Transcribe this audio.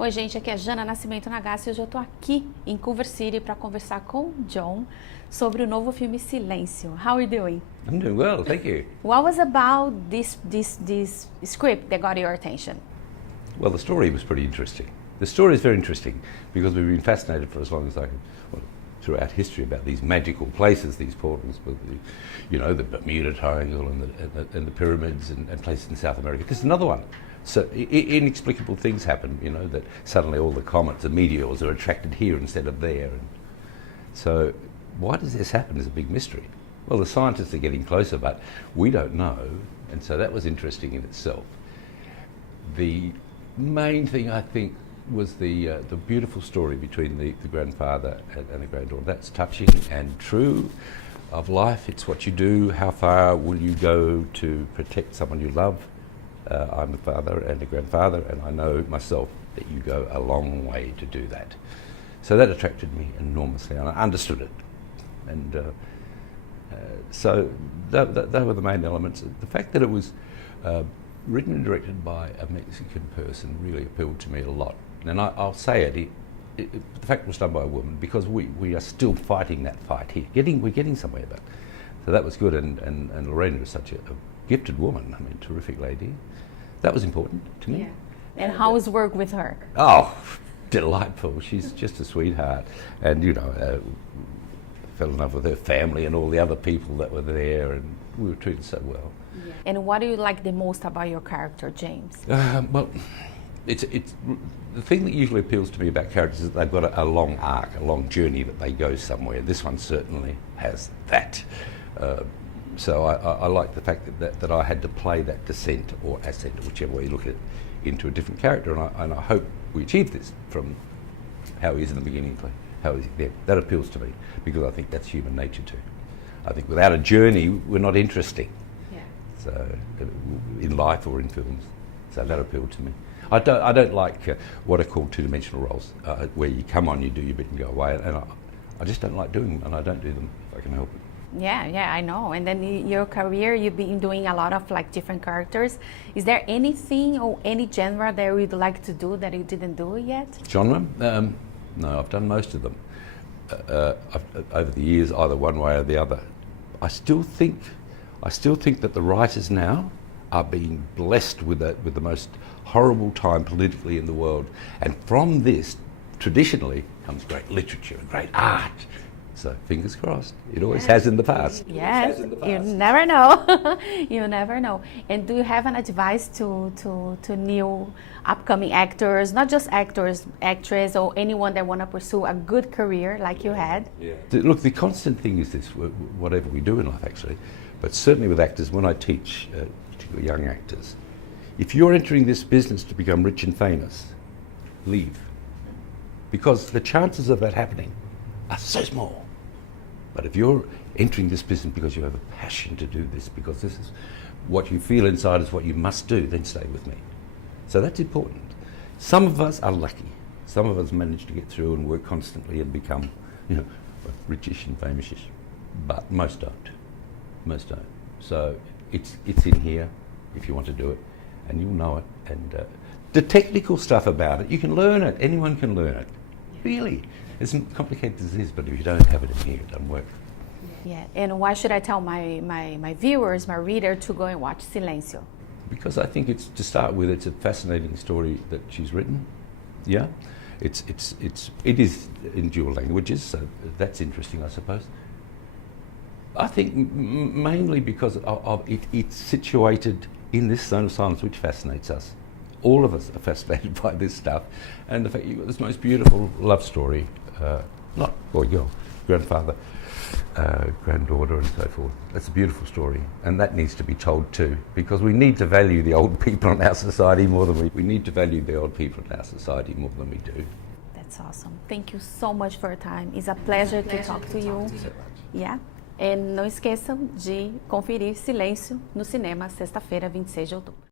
Oi gente, aqui é Jana Nascimento Nagase e hoje eu tô aqui em Culver City para conversar com o John sobre o novo filme Silêncio. How are you doing? I'm doing well, thank you. What was about this script that got your attention? Well, the story was pretty interesting. The story is very interesting because we've been fascinated for as long as I can, well, throughout history about these magical places, these portals, with the Bermuda Triangle and the pyramids and places in South America. There's another one. So inexplicable things happen, that suddenly all the comets and meteors are attracted here instead of there. And so why does this happen is a big mystery. Well, the scientists are getting closer, but we don't know, and so that was interesting in itself. The main thing, I think, was the beautiful story between the grandfather and the granddaughter. That's touching and true of life. It's what you do. How far will you go to protect someone you love? I'm a father and a grandfather, and I know myself that you go a long way to do that. So that attracted me enormously, and I understood it. And so they were the main elements. The fact that it was written and directed by a Mexican person really appealed to me a lot. And I'll say it, the fact it was done by a woman, because we are still fighting that fight here. We're getting somewhere, but so that was good. And Lorena is such a gifted woman. I mean, terrific lady. That was important to me. Yeah. And how was work with her? Oh, delightful. She's just a sweetheart. And, fell in love with her family and all the other people that were there, and we were treated so well. Yeah. And what do you like the most about your character, James? Well, it's the thing that usually appeals to me about characters is that they've got a long arc, a long journey that they go somewhere. This one certainly has that. So I like the fact that I had to play that descent or ascent, whichever way you look at it, into a different character, and I hope we achieve this from how he is in the beginning to how is he there. That appeals to me because I think that's human nature too. I think without a journey, we're not interesting. Yeah. So in life or in films, so that appealed to me. I don't like what are called two-dimensional roles, where you come on, you do your bit and go away, and I just don't like doing them, and I don't do them if I can help it. Yeah, I know. And then your career, you've been doing a lot of different characters. Is there anything or any genre that you'd like to do that you didn't do yet? Genre? No, I've done most of them. Over the years, either one way or the other. I still think that the writers now are being blessed with the most horrible time politically in the world. And from this, traditionally, comes great literature and great art. So fingers crossed. It always has in the past. Yes, you never know. You never know. And do you have an advice to new upcoming actors, not just actors, actress, or anyone that want to pursue a good career like you had? Yeah. Look, the constant thing is this, whatever we do in life actually, but certainly with actors, when I teach particularly young actors, if you're entering this business to become rich and famous, leave. Because the chances of that happening are so small. But if you're entering this business because you have a passion to do this, because this is what you feel inside is what you must do, then stay with me. So that's important. Some of us are lucky. Some of us manage to get through and work constantly and become, richish and famous-ish. But most don't. Most don't. So it's in here if you want to do it, and you'll know it. And the technical stuff about it, you can learn it. Anyone can learn it. Really. It's complicated as it is, but if you don't have it in here, it doesn't work. Yeah, and why should I tell my viewers, my reader, to go and watch Silêncio? Because I think to start with, it's a fascinating story that she's written. Yeah, it is in dual languages, so that's interesting, I suppose. I think mainly because of it's situated in this zone of silence, which fascinates us. All of us are fascinated by this stuff, and the fact you've got this most beautiful love story, not boy, girl, grandfather, granddaughter, and so forth. That's a beautiful story, and that needs to be told too, because we need to value the old people in our society more than we need to value the old people in our society more than we do. That's awesome. Thank you so much for your time. It's a pleasure to talk to you. Yeah. E não esqueçam de conferir Silêncio no cinema, sexta-feira, 26 de outubro.